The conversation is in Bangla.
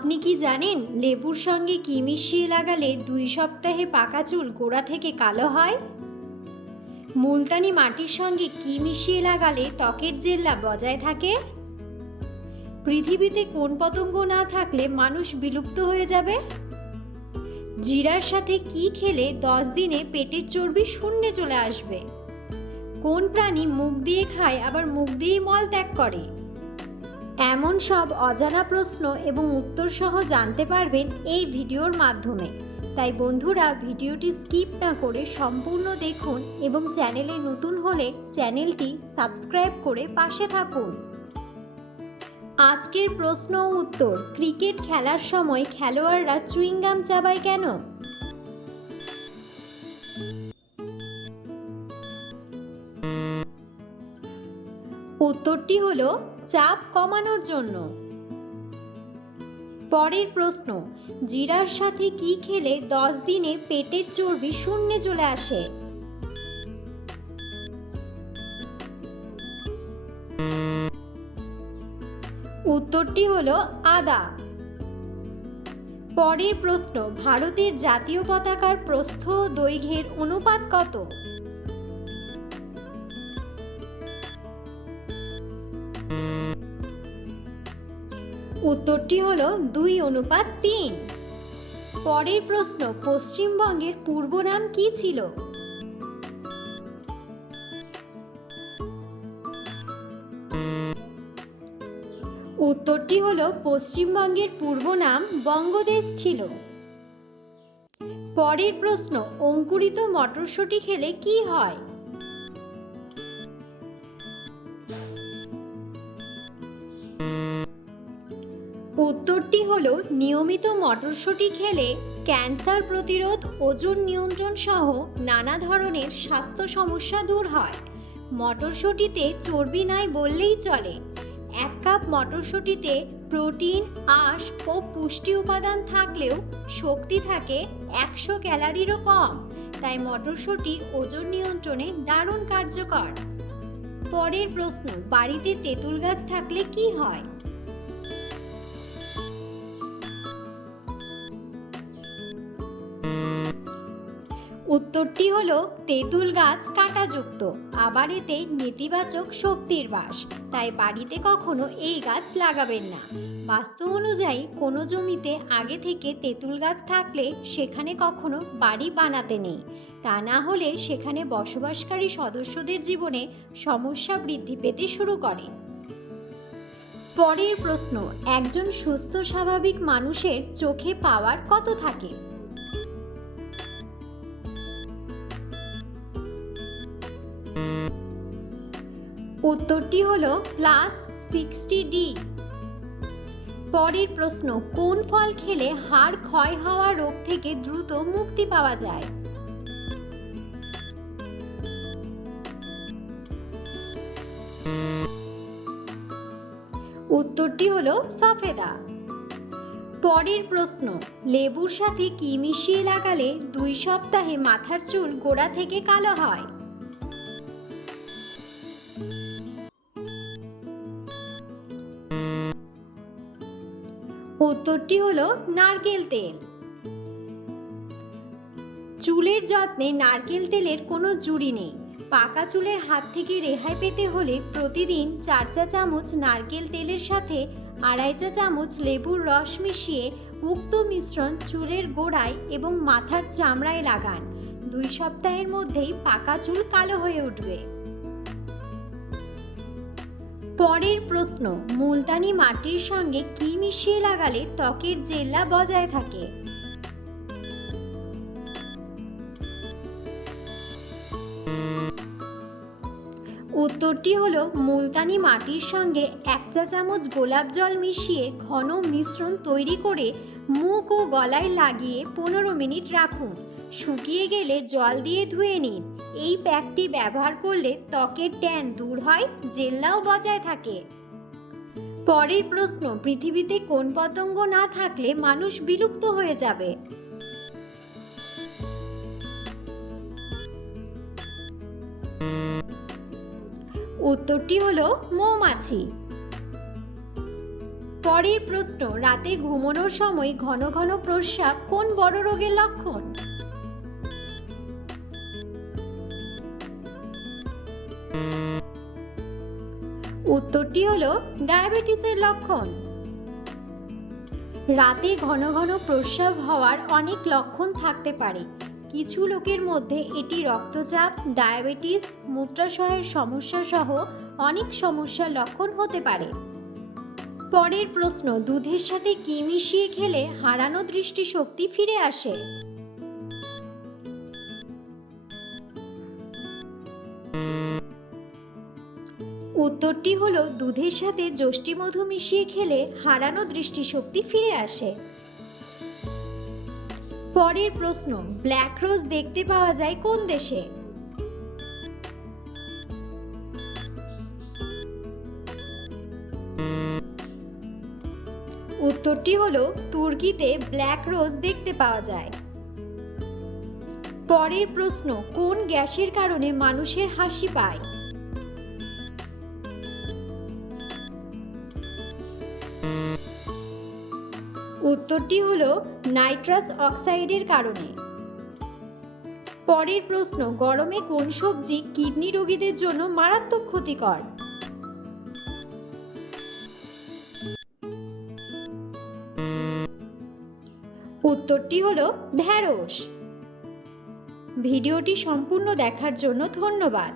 আপনি কি জানেন লেবুর সঙ্গে কি মিশিয়ে লাগালে দুই সপ্তাহে পাকা চুল গোড়া থেকে কালো হয়? মুলতানি মাটির সঙ্গে কি মিশিয়ে লাগালে ত্বকের জেল্লা বজায় থাকে? পৃথিবীতে কোন পতঙ্গ না থাকলে মানুষ বিলুপ্ত হয়ে যাবে? জিরার সাথে কি খেলে দশ দিনে পেটের চর্বি শূন্যে চলে আসবে? কোন প্রাণী মুখ দিয়ে খায়, আবার মুখ দিয়েই মল ত্যাগ করে? এমন সব অজানা প্রশ্ন এবং উত্তর সহ জানতে পারবেন এই ভিডিওর মাধ্যমে। তাই বন্ধুরা, ভিডিওটি স্কিপ না করে সম্পূর্ণ দেখুন এবং চ্যানেলে নতুন হলে চ্যানেলটি সাবস্ক্রাইব করে পাশে থাকুন। আজকের প্রশ্ন উত্তর, ক্রিকেট খেলার সময় খেলোয়াড়রা চুইংগাম চাবায় কেন? উত্তরটি হলো চাপ কমানোর জন্য। পরের প্রশ্ন, জিরার সাথে কি খেলে দশ দিনে পেটের চর্বি শূন্যে চলে আসে? উত্তরটি হলো আদা। পরের প্রশ্ন, ভারতের জাতীয় পতাকার প্রস্থ দৈর্ঘ্যের অনুপাত কত? উত্তরটি হলো দুই অনুপাত তিন। পরের প্রশ্ন, পশ্চিমবঙ্গের পূর্ব নাম কি ছিল? উত্তরটি হলো পশ্চিমবঙ্গের পূর্ব নাম বঙ্গদেশ ছিল। পরের প্রশ্ন, অঙ্কুরিত মটরশুঁটি খেলে কি হয়? উত্তরটি হলো, নিয়মিত মটরশুঁটি খেলে ক্যান্সার প্রতিরোধ, ওজন নিয়ন্ত্রণ সহ নানা ধরনের স্বাস্থ্য সমস্যা দূর হয়। মটরশুঁটিতে চর্বি নাই বললেই চলে। এক কাপ মটরশুঁটিতে প্রোটিন, আঁশ ও পুষ্টি উপাদান থাকলেও শক্তি থাকে একশো ক্যালারিরও কম। তাই মটরশুঁটি ওজন নিয়ন্ত্রণে দারুণ কার্যকর। পরের প্রশ্ন, বাড়িতে তেঁতুল গাছ থাকলে কি হয়? উত্তরটি হলো, তেঁতুল গাছ কাঁটাযুক্ত, আবার এতে নেতিবাচক শক্তির বাস। তাই বাড়িতে কখনো এই গাছ লাগাবেন না। বাস্তু অনুযায়ী, কোনো জমিতে আগে থেকে তেঁতুল গাছ থাকলে সেখানে কখনো বাড়ি বানাতে নেই। তা না হলে সেখানে বসবাসকারী সদস্যদের জীবনে সমস্যা বৃদ্ধি পেতে শুরু করে। পরের প্রশ্ন, একজন সুস্থ স্বাভাবিক মানুষের চোখে পাওয়ার কত থাকে? উত্তরটি হল প্লাস সিক্সটি ডি পরের প্রশ্ন, কোন ফল খেলে হাড় ক্ষয় হওয়া রোগ থেকে দ্রুত মুক্তি পাওয়া যায়? উত্তরটি হল সফেদা। পরের প্রশ্ন, লেবুর সাথে কি মিশিয়ে লাগালে দুই সপ্তাহে মাথার চুল গোড়া থেকে কালো হয়? উত্তরটি হলো নারকেল তেল। চুলের যত্নে নারকেল তেলের কোনো জুড়ি নেই। পাকা চুলের হাত থেকে রেহাই পেতে হলে প্রতিদিন চার চা চামচ নারকেল তেলের সাথে আড়াই চা চামচ লেবুর রস মিশিয়ে উক্ত মিশ্রণ চুলের গোড়ায় এবং মাথার চামড়ায় লাগান। দুই সপ্তাহের মধ্যেই পাকা চুল কালো হয়ে উঠবে। পরের প্রশ্ন, মুলতানি মাটির সঙ্গে কি মিশিয়ে লাগালে ত্বকের জেল্লা বজায় থাকে? উত্তরটি হলো, মুলতানি মাটির সঙ্গে এক চা চামচ গোলাপ জল মিশিয়ে ঘন মিশ্রণ তৈরি করে মুখ ও গলায় লাগিয়ে পনেরো মিনিট রাখুন। শুকিয়ে গেলে জল দিয়ে ধুয়ে নিন। এই প্যাকটি ব্যবহার করলে ত্বকের ট্যান দূর হয় জেল্লাও বজায় থাকে। পরের প্রশ্ন, পৃথিবীতে কোন পতঙ্গ না থাকলে মানুষ বিলুপ্ত হয়ে যাবে? উত্তরটি হলো মৌমাছি। পরের প্রশ্ন, রাতে ঘুমানোর সময় ঘন ঘন প্রস্রাব কোন বড় রোগের লক্ষণ? উত্তরটি হলো ডায়াবেটিসের লক্ষণ। রাতে ঘন ঘন প্রস্রাব হওয়ার অনেক লক্ষণ থাকতে পারে। কিছু লোকের মধ্যে এটি রক্তচাপ, ডায়াবেটিস, মূত্রাশয়ের সমস্যা সহ অনেক সমস্যার লক্ষণ হতে পারে। পরের প্রশ্ন, দুধের সাথে কি মিশিয়ে খেলে হারানো দৃষ্টিশক্তি ফিরে আসে? উত্তরটি হলো, দুধের সাথে যষ্টিমধু মিশিয়ে খেলে হারানো দৃষ্টিশক্তি ফিরে আসে। পরের প্রশ্ন, ব্ল্যাক রোজ দেখতে পাওয়া যায় কোন দেশে? উত্তরটি হলো, তুর্কিতে ব্ল্যাক রোজ দেখতে পাওয়া যায়। পরের প্রশ্ন, কোন গ্যাসের কারণে মানুষের হাসি পায়? উত্তরটি হলো নাইট্রাস অক্সাইডের কারণে। পরের প্রশ্ন, গরমে কোন সবজি কিডনি রোগীদের জন্য মারাত্মক ক্ষতিকর? উত্তরটি হলো ঢ্যাঁড়স। ভিডিওটি সম্পূর্ণ দেখার জন্য ধন্যবাদ।